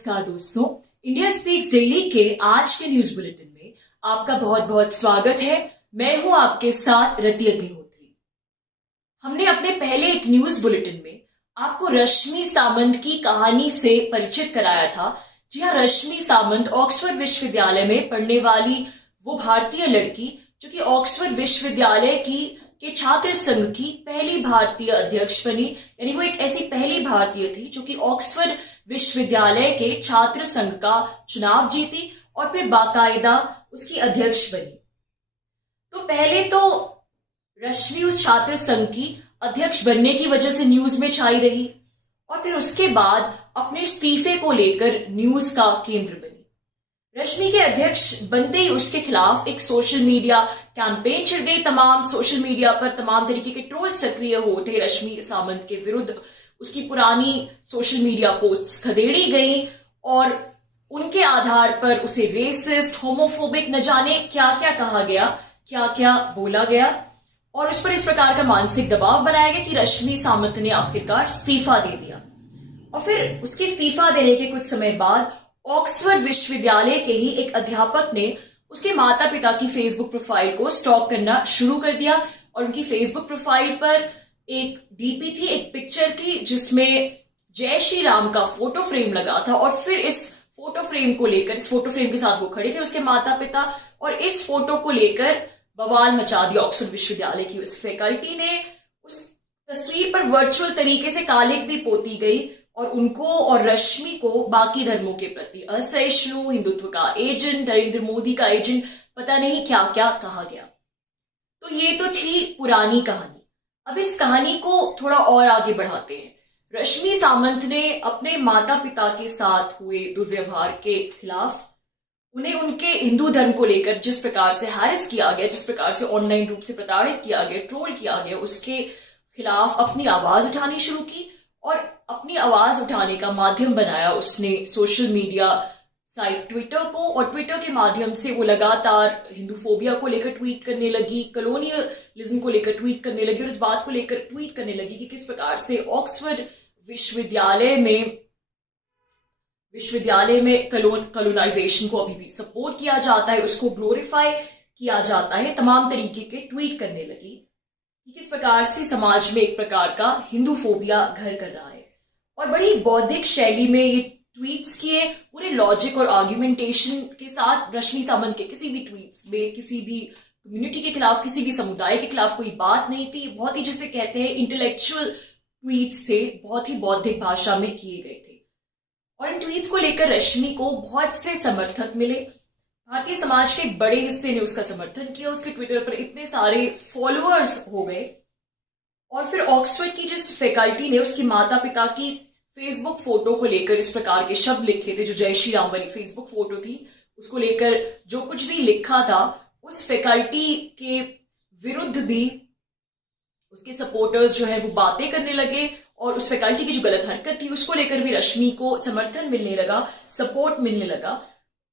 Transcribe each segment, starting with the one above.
नमस्कार दोस्तों, India speaks daily के आज के न्यूज बुलेटिन में आपका बहुत बहुत स्वागत है। मैं हूं आपके साथ रति अग्निहोत्री। हमने अपने पहले एक न्यूज बुलेटिन में आपको रश्मि सामंत की कहानी से परिचित कराया था। जी हाँ, रश्मि सामंत ऑक्सफोर्ड विश्वविद्यालय में पढ़ने वाली वो भारतीय लड़की जो कि ऑक्सफोर्ड विश्वविद्यालय के छात्र संघ की पहली भारतीय अध्यक्ष बनी। यानी वो एक ऐसी पहली भारतीय थी जो कि ऑक्सफोर्ड विश्वविद्यालय के छात्र संघ का चुनाव जीती और फिर बाकायदा उसकी अध्यक्ष बनी। तो पहले तो रश्मि उस छात्र संघ की अध्यक्ष बनने की वजह से न्यूज में छाई रही और फिर उसके बाद अपने इस्तीफे को लेकर न्यूज का केंद्र बनी। रश्मि के अध्यक्ष बनते ही उसके खिलाफ एक सोशल मीडिया कैंपेन छिड़ गई। तमाम सोशल मीडिया पर तमाम तरीके के ट्रोल सक्रिय हो उठे रश्मि सामंत के विरुद्ध। उसकी पुरानी सोशल मीडिया पोस्ट्स खदेड़ी गई और उनके आधार पर उसे रेसिस्ट, होमोफोबिक, न जाने क्या क्या कहा गया, क्या क्या बोला गया और उस पर इस प्रकार का मानसिक दबाव बनाया गया कि रश्मि सामंत ने आखिरकार इस्तीफा दे दिया। और फिर उसके इस्तीफा देने के कुछ समय बाद ऑक्सफोर्ड विश्वविद्यालय के ही एक अध्यापक ने उसके माता पिता की फेसबुक प्रोफाइल को स्टॉक करना शुरू कर दिया और उनकी फेसबुक प्रोफाइल पर एक डीपी थी, एक पिक्चर थी जिसमें जय श्री राम का फोटो फ्रेम लगा था और फिर इस फोटो फ्रेम के साथ वो खड़े थे उसके माता पिता और इस फोटो को लेकर बवाल मचा दिया ऑक्सफोर्ड विश्वविद्यालय की उस फैकल्टी ने। उस तस्वीर पर वर्चुअल तरीके से कालिक भी पोती गई और उनको और रश्मि को बाकी धर्मों के प्रति असहिष्णु, हिंदुत्व का एजेंट, नरेंद्र मोदी का एजेंट, पता नहीं क्या क्या कहा गया। तो ये तो थी पुरानी कहानी। अब इस कहानी को थोड़ा और आगे बढ़ाते हैं। रश्मि सामंत ने अपने माता पिता के साथ हुए दुर्व्यवहार के खिलाफ, उन्हें उनके हिंदू धर्म को लेकर जिस प्रकार से हैरेस किया गया, जिस प्रकार से ऑनलाइन रूप से प्रताड़ित किया गया, ट्रोल किया गया, उसके खिलाफ अपनी आवाज उठानी शुरू की और अपनी आवाज उठाने का माध्यम बनाया उसने सोशल मीडिया साइट ट्विटर को। और ट्विटर के माध्यम से वो लगातार हिंदू फोबिया को लेकर ट्वीट करने लगी, कॉलोनियलिज्म को लेकर ट्वीट करने लगी और इस बात को लेकर ट्वीट करने लगी कि किस प्रकार से ऑक्सफोर्ड विश्वविद्यालय में कॉलोनाइजेशन को अभी भी सपोर्ट किया जाता है, उसको ग्लोरीफाई किया जाता है। तमाम तरीके के ट्वीट करने लगी कि किस प्रकार से समाज में एक प्रकार का हिंदू फोबिया घर कर रहा है और बड़ी बौद्धिक शैली में ये ट्वीट्स किए, पूरे लॉजिक और आर्ग्यूमेंटेशन के साथ। रश्मि सामंत के किसी भी ट्वीट्स में किसी भी कम्युनिटी के खिलाफ, किसी भी समुदाय के खिलाफ कोई बात नहीं थी। बहुत ही जिसे कहते हैं इंटेलेक्चुअल ट्वीट्स थे, बहुत ही बौद्धिक भाषा में किए गए थे और इन ट्वीट्स को लेकर रश्मि को बहुत से समर्थक मिले। भारतीय समाज के एक बड़े हिस्से ने उसका समर्थन किया, उसके ट्विटर पर इतने सारे फॉलोअर्स हो गए और फिर ऑक्सफोर्ड की जिस फैकल्टी ने उसकी माता पिता की फेसबुक फोटो को लेकर इस प्रकार के शब्द लिखे थे, जो जय श्री राम वाली फेसबुक फोटो थी, उसको लेकर जो कुछ भी लिखा था, उस फैकल्टी के विरुद्ध भी उसके सपोर्टर्स जो है वो बातें करने लगे और उस फैकल्टी की जो गलत हरकत थी उसको लेकर भी रश्मि को समर्थन मिलने लगा, सपोर्ट मिलने लगा।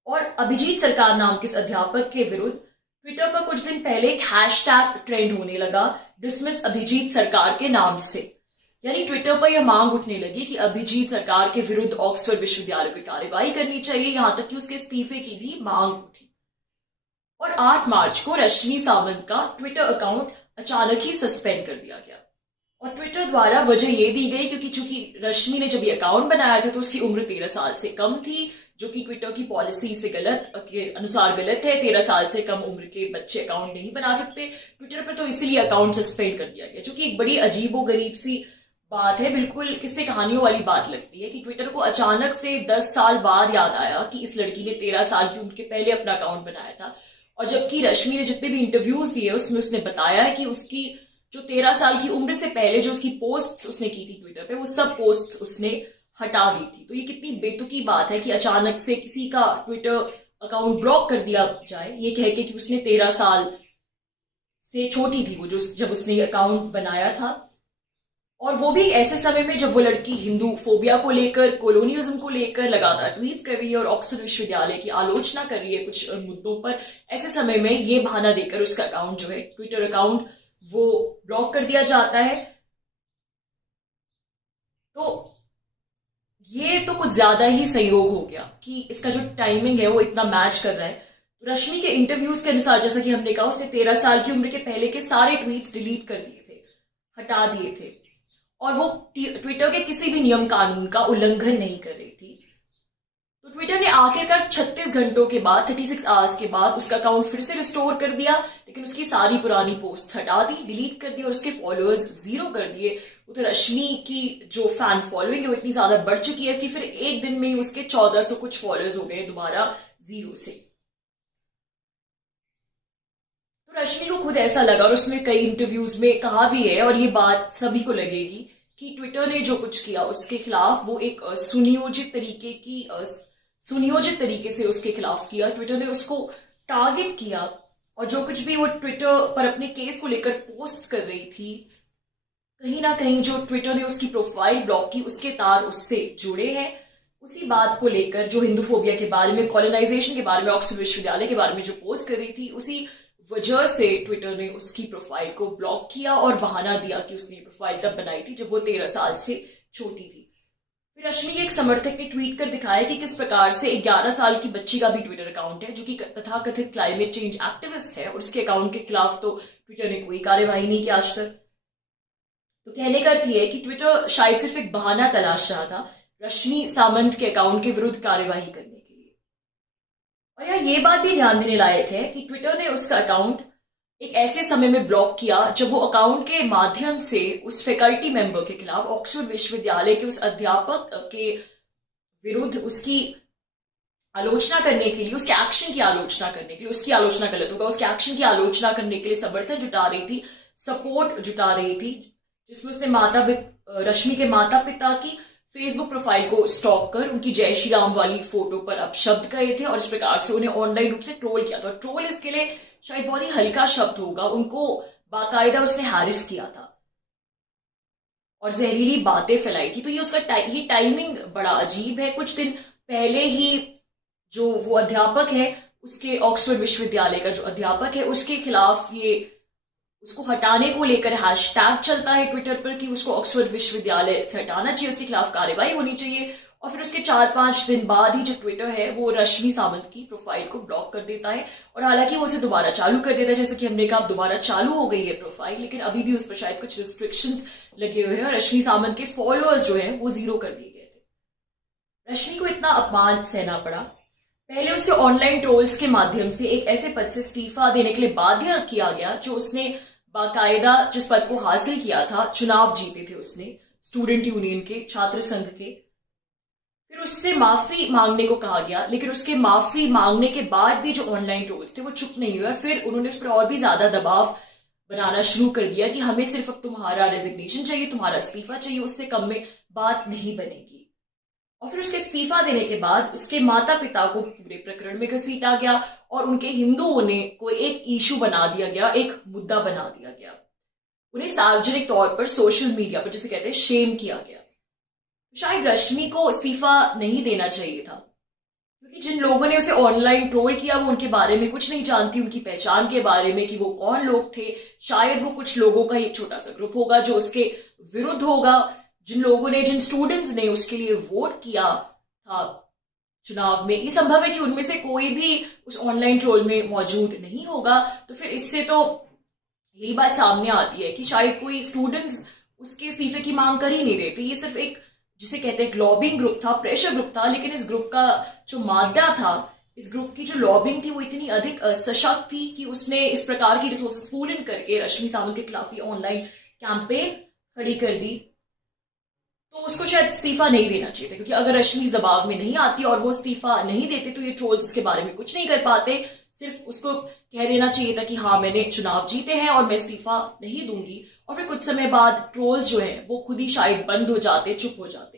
और अभिजीत सरकार नाम के इस अध्यापक के विरुद्ध ट्विटर पर कुछ दिन पहले एक हैशटैग ट्रेंड होने लगा, डिसमिस अभिजीत सरकार के नाम से। यानी ट्विटर पर यह मांग उठने लगी कि अभिजीत सरकार के विरुद्ध ऑक्सफोर्ड विश्वविद्यालय को कार्रवाई करनी चाहिए, यहां तक कि उसके इस्तीफे की भी मांग उठी। और 8 मार्च को रश्मि सामंत का ट्विटर अकाउंट अचानक ही सस्पेंड कर दिया गया और ट्विटर द्वारा वजह यह दी गई क्योंकि चूंकि रश्मि ने जब ये अकाउंट बनाया था तो उसकी उम्र 13 साल से कम थी, जो कि ट्विटर की पॉलिसी से के अनुसार गलत है। 13 साल से कम उम्र के बच्चे अकाउंट नहीं बना सकते ट्विटर पर, तो इसलिए अकाउंट सस्पेंड कर दिया गया, जो कि एक बड़ी अजीबोगरीब सी बात है। बिल्कुल किस्से कहानियों वाली बात लगती है कि ट्विटर को अचानक से 10 साल बाद याद आया कि इस लड़की ने 13 साल की उम्र के पहले अपना अकाउंट बनाया था और जबकि रश्मि ने जितने भी इंटरव्यूज दिए उसमें उसने बताया है कि उसकी जो 13 साल की उम्र से पहले जो उसकी पोस्ट्स उसने की थी ट्विटर पे, वो सब पोस्ट्स उसने हटा दी थी। तो ये कितनी बेतुकी बात है कि अचानक से किसी का ट्विटर अकाउंट ब्लॉक कर दिया जाए, ये कह के कि उसने 13 साल से छोटी थी वो जब उसने अकाउंट बनाया था और वो भी ऐसे समय में जब वो लड़की हिंदू फोबिया को लेकर, कॉलोनियलिज्म को लेकर लगातार ट्वीट कर रही है और ऑक्सफोर्ड विश्वविद्यालय की आलोचना कर रही है कुछ मुद्दों पर। ऐसे समय में ये बहाना देकर उसका अकाउंट जो है, ट्विटर अकाउंट, वो ब्लॉक कर दिया जाता है। तो ये तो कुछ ज्यादा ही संयोग हो गया कि इसका जो टाइमिंग है वो इतना मैच कर रहा है। तो रश्मि के इंटरव्यूज के अनुसार, जैसा कि हमने कहा, उसने 13 साल की उम्र के पहले के सारे ट्वीट्स डिलीट कर दिए थे, हटा दिए थे, और वो ट्विटर के किसी भी नियम कानून का उल्लंघन नहीं कर रही थी। तो ट्विटर ने आखिरकार 36 घंटों के बाद, 36 आवर्स के बाद उसका अकाउंट फिर से रिस्टोर कर दिया, लेकिन उसकी सारी पुरानी पोस्ट हटा दी, डिलीट कर दी और उसके फॉलोअर्स 0 कर दिए। तो रश्मि की जो फैन फॉलोइंग है वो इतनी ज्यादा बढ़ चुकी है कि फिर एक दिन में ही उसके 1400 कुछ फॉलोअर्स हो गए दोबारा 0 से। तो रश्मि को खुद ऐसा लगा, और उसने कई इंटरव्यूज में कहा भी है, और ये बात सभी को लगेगी कि ट्विटर ने जो कुछ किया उसके खिलाफ वो एक सुनियोजित तरीके से उसके खिलाफ किया। ट्विटर ने उसको टारगेट किया, और जो कुछ भी वो ट्विटर पर अपने केस को लेकर पोस्ट कर रही थी, कहीं ना कहीं जो ट्विटर ने उसकी प्रोफाइल ब्लॉक की, उसके तार उससे जुड़े हैं। उसी बात को लेकर जो हिंदूफोबिया के बारे में, कॉलोनाइजेशन के बारे में, ऑक्सफोर्ड विश्वविद्यालय के बारे में जो पोस्ट कर रही थी, उसी वजह से ट्विटर ने उसकी प्रोफाइल को ब्लॉक किया और बहाना दिया कि उसने प्रोफाइल तब बनाई थी जब वो 13 साल से छोटी थी। फिर रश्मि के एक समर्थक ने ट्वीट कर दिखाया कि किस प्रकार से एक 11 साल की बच्ची का भी ट्विटर अकाउंट है, जो कि तथाकथित क्लाइमेट चेंज एक्टिविस्ट है, और उसके अकाउंट के खिलाफ तो ट्विटर ने कोई कार्यवाही नहीं की आज तक। तो कहने का अर्थ यह है कि ट्विटर शायद सिर्फ एक बहाना तलाश रहा था रश्मि सामंत के अकाउंट के विरुद्ध कार्यवाही करने के लिए। और यहाँ ये बात भी ध्यान देने लायक है कि ट्विटर ने उसका अकाउंट एक ऐसे समय में ब्लॉक किया जब वो अकाउंट के माध्यम से उस फैकल्टी मेंबर के खिलाफ, ऑक्सफोर्ड विश्वविद्यालय के उस अध्यापक के विरुद्ध उसकी आलोचना करने के लिए, उसके एक्शन की आलोचना करने के लिए, उसकी आलोचना गलत होगा, उसके एक्शन की आलोचना करने के लिए समर्थन जुटा रही थी, सपोर्ट जुटा रही थी, जिसमें उसने रश्मि के माता पिता की फेसबुक प्रोफाइल को स्टॉक कर उनकी जय श्री राम वाली फोटो पर अपशब्द कहे थे, और इस प्रकार से उन्हें ऑनलाइन रूप से ट्रोल किया था। ट्रोल इसके लिए शायद बहुत ही हल्का शब्द होगा, उनको बाकायदा उसने हैरिस किया था और जहरीली बातें फैलाई थी। तो ये उसका ये टाइमिंग बड़ा अजीब है। कुछ दिन पहले ही जो वो अध्यापक है, उसके ऑक्सफोर्ड विश्वविद्यालय का जो अध्यापक है, उसके खिलाफ ये उसको हटाने को लेकर हैशटैग चलता है ट्विटर पर कि उसको ऑक्सफोर्ड विश्वविद्यालय से हटाना चाहिए, उसके खिलाफ कार्रवाई होनी चाहिए। और फिर उसके 4-5 दिन बाद ही जो ट्विटर है वो रश्मि सामंत की प्रोफाइल को ब्लॉक कर देता है, और हालांकि वो उसे दोबारा चालू कर देता है, जैसे कि हमने कहा दोबारा चालू हो गई है प्रोफाइल, लेकिन अभी भी उस पर शायद कुछ रिस्ट्रिक्शंस लगे हुए हैं, और रश्मि सामंत के फॉलोअर्स जो है वो 0 कर दिए गए थे। रश्मि को इतना अपमान सहना पड़ा। पहले उसे ऑनलाइन ट्रोल्स के माध्यम से एक ऐसे पद से इस्तीफा देने के लिए बाध्य किया गया जो उसने बाकायदा जिस पद को हासिल किया था, चुनाव जीते थे उसने, स्टूडेंट यूनियन के, छात्र संघ के। फिर उससे माफी मांगने को कहा गया, लेकिन उसके माफी मांगने के बाद भी जो ऑनलाइन ट्रोल्स थे वो चुप नहीं हुआ। फिर उन्होंने उस पर और भी ज्यादा दबाव बनाना शुरू कर दिया कि हमें सिर्फ अब तुम्हारा रेजिग्नेशन चाहिए, तुम्हारा इस्तीफा चाहिए, उससे कम में बात नहीं बनेगी। और फिर उसके इस्तीफा देने के बाद उसके माता पिता को पूरे प्रकरण में घसीटा गया, और उनके हिंदुओं ने को एक इशू बना दिया गया, एक मुद्दा बना दिया गया। उन्हें सार्वजनिक तौर पर सोशल मीडिया पर, जिसे कहते हैं, शेम किया गया। शायद रश्मि को इस्तीफा नहीं देना चाहिए था, क्योंकि जिन लोगों ने उसे ऑनलाइन ट्रोल किया वो उनके बारे में कुछ नहीं जानती, उनकी पहचान के बारे में कि वो कौन लोग थे। शायद वो कुछ लोगों का एक छोटा सा ग्रुप होगा जो उसके विरुद्ध होगा, जिन स्टूडेंट्स ने उसके लिए वोट किया था चुनाव में, ये संभव है कि उनमें से कोई भी उस ऑनलाइन ट्रोल में मौजूद नहीं होगा। तो फिर इससे तो यही बात सामने आती है कि शायद कोई स्टूडेंट्स उसके इस्तीफे की मांग कर ही नहीं रहे थे। ये सिर्फ एक, जिसे कहते हैं, लॉबिंग ग्रुप था, प्रेशर ग्रुप था, लेकिन इस ग्रुप का जो मादा था, इस ग्रुप की जो लॉबिंग थी वो इतनी अधिक सशक्त थी कि उसने इस प्रकार की रिसोर्सेस पूल इन करके रश्मि सामंत के खिलाफ ये ऑनलाइन कैंपेन खड़ी कर दी। तो उसको शायद इस्तीफा नहीं देना चाहिए था, क्योंकि अगर रश्मि इस दबाव में नहीं आती और वो इस्तीफा नहीं देते तो ये ट्रोल्स उसके बारे में कुछ नहीं कर पाते। सिर्फ उसको कह देना चाहिए था कि हाँ, मैंने चुनाव जीते हैं और मैं इस्तीफा नहीं दूंगी, और फिर कुछ समय बाद ट्रोल्स जो है वो खुद ही शायद बंद हो जाते, चुप हो जाते।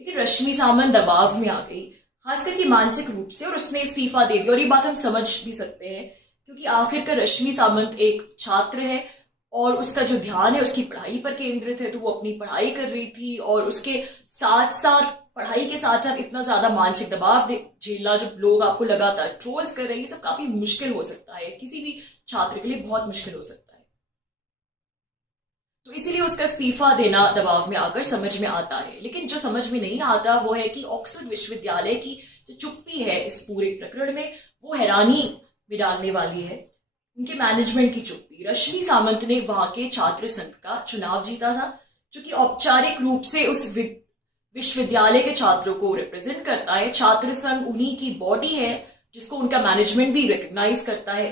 लेकिन रश्मि सामंत दबाव में आ गई, खासकर कि मानसिक रूप से, और उसने इस्तीफा दे दिया। और ये बात हम समझ भी सकते हैं, क्योंकि आखिरकार रश्मि सामंत एक छात्र है और उसका जो ध्यान है उसकी पढ़ाई पर केंद्रित है, तो वो अपनी पढ़ाई कर रही थी, और उसके साथ साथ पढ़ाई के साथ साथ इतना ज्यादा मानसिक दबाव झेलना, जब लोग आपको लगातार ट्रोल्स कर रहे हैं, ये सब काफी मुश्किल हो सकता है, किसी भी छात्र के लिए बहुत मुश्किल हो सकता है। तो इसीलिए उसका इस्तीफा देना दबाव में आकर समझ में आता है। लेकिन जो समझ में नहीं आता वो है कि ऑक्सफोर्ड विश्वविद्यालय की जो चुप्पी है इस पूरे प्रकरण में, वो हैरानी में डालने वाली है। उनके मैनेजमेंट की चुप्पी। रश्मि सामंत ने वहां के छात्र संघ का चुनाव जीता था, जो कि औपचारिक रूप से उस विश्वविद्यालय के छात्रों को रिप्रेजेंट करता है। छात्र संघ उन्हीं की बॉडी है जिसको उनका मैनेजमेंट भी रिकॉग्नाइज करता है,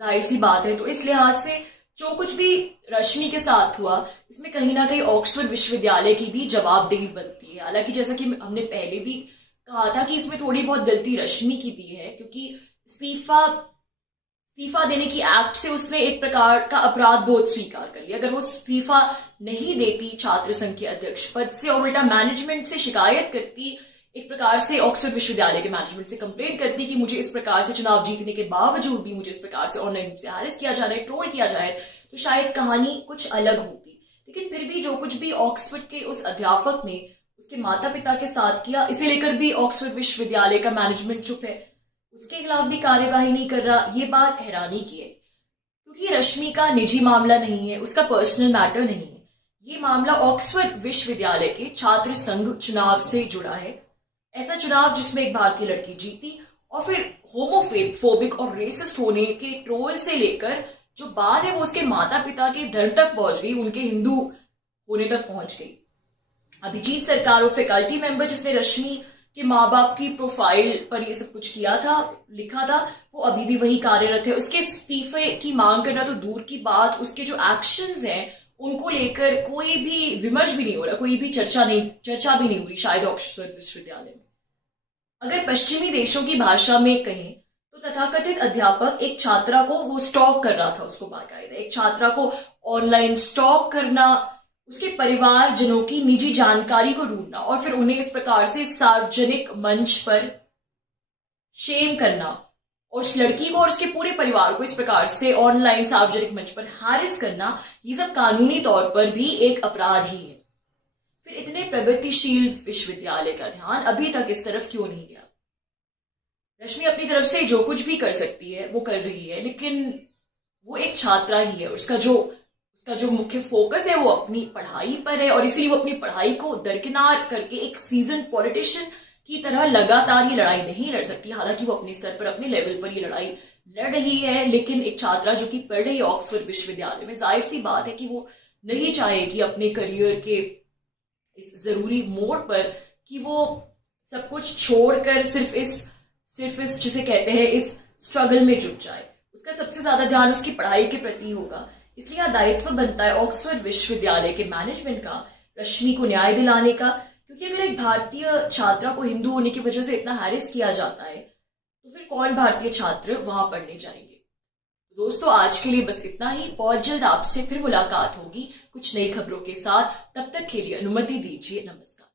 जाहिर सी बात है। तो इस लिहाज से जो कुछ भी रश्मि के साथ हुआ, इसमें कहीं ना कहीं ऑक्सफोर्ड विश्वविद्यालय की भी जवाबदेही बनती है। हालांकि जैसा कि हमने पहले भी कहा था कि इसमें थोड़ी बहुत गलती रश्मि की भी है, क्योंकि इस्तीफा देने की एक्ट से उसने एक प्रकार का अपराध बोध स्वीकार कर लिया। अगर वो इस्तीफा नहीं देती छात्र संघ के अध्यक्ष पद से और उल्टा मैनेजमेंट से शिकायत करती, एक प्रकार से ऑक्सफोर्ड विश्वविद्यालय के मैनेजमेंट से कंप्लेन करती कि मुझे इस प्रकार से चुनाव जीतने के बावजूद भी मुझे इस प्रकार से ऑनलाइन रूप से हैरेस किया जा रहा है, ट्रोल किया जा रहा है, तो शायद कहानी कुछ अलग होती। लेकिन फिर भी जो कुछ भी ऑक्सफोर्ड के उस अध्यापक ने उसके माता पिता के साथ किया, इसे लेकर भी ऑक्सफोर्ड विश्वविद्यालय का मैनेजमेंट चुप है, उसके खिलाफ भी कार्यवाही नहीं कर रहा। ये बात हैरानी की है, क्योंकि रश्मि का निजी मामला नहीं है, उसका पर्सनल मैटर नहीं है। ये मामला ऑक्सफोर्ड विश्वविद्यालय के छात्र संघ चुनाव से जुड़ा है। ऐसा चुनाव जिसमें एक भारतीय लड़की जीती और फिर होमोफोबिक और रेसिस्ट होने के ट्रोल से लेकर जो बात है वो उसके माता पिता के धर्म तक पहुंच गई, उनके हिंदू होने तक पहुंच गई। अभिजीत सरकार, फैकल्टी मेंबर जिसने रश्मि के माँ बाप की प्रोफाइल पर ये सब कुछ किया था, लिखा था, वो अभी भी वही कार्यरत है। उसके इस्तीफे की मांग करना तो दूर की बात, उसके जो एक्शंस हैं उनको लेकर कोई भी विमर्श भी नहीं हो रहा, कोई भी चर्चा भी नहीं हुई शायद ऑक्सफोर्ड विश्वविद्यालय में। अगर पश्चिमी देशों की भाषा में कहें तो तथाकथित अध्यापक एक छात्रा को वो स्टॉक कर रहा था, उसको बाकायदा एक छात्रा को ऑनलाइन स्टॉक करना, उसके परिवारजनों की निजी जानकारी को ढूंढना और फिर उन्हें इस प्रकार से सार्वजनिक मंच पर शेम करना और उस लड़की को और उसके पूरे परिवार को इस प्रकार से ऑनलाइन सार्वजनिक मंच पर हैरेस करना, ये सब कानूनी तौर पर भी एक अपराध ही है। फिर इतने प्रगतिशील विश्वविद्यालय का ध्यान अभी तक इस तरफ क्यों नहीं गया? रश्मि अपनी तरफ से जो कुछ भी कर सकती है वो कर रही है, लेकिन वो एक छात्रा ही है। उसका जो मुख्य फोकस है वो अपनी पढ़ाई पर है और इसीलिए वो अपनी पढ़ाई को दरकिनार करके एक सीजन पॉलिटिशियन की तरह लगातार ये लड़ाई नहीं लड़ सकती। हालांकि वो अपने स्तर पर, अपने लेवल पर ये लड़ाई लड़ रही है, लेकिन एक छात्रा जो कि पढ़ रही है ऑक्सफोर्ड विश्वविद्यालय में, जाहिर सी बात है कि वो नहीं चाहेगी अपने करियर के इस जरूरी मोड़ पर कि वो सब कुछ छोड़कर सिर्फ इस जिसे कहते हैं इस स्ट्रगल में जुट जाए। उसका सबसे ज्यादा ध्यान उसकी पढ़ाई के प्रति होगा। इसलिए दायित्व बनता है ऑक्सफोर्ड विश्वविद्यालय के मैनेजमेंट का रश्मि को न्याय दिलाने का, क्योंकि अगर एक भारतीय छात्रा को हिंदू होने की वजह से इतना हैरेस किया जाता है तो फिर कौन भारतीय छात्र वहां पढ़ने जाएंगे। तो दोस्तों, आज के लिए बस इतना ही। बहुत जल्द आपसे फिर मुलाकात होगी कुछ नई खबरों के साथ। तब तक के लिए अनुमति दीजिए। नमस्कार।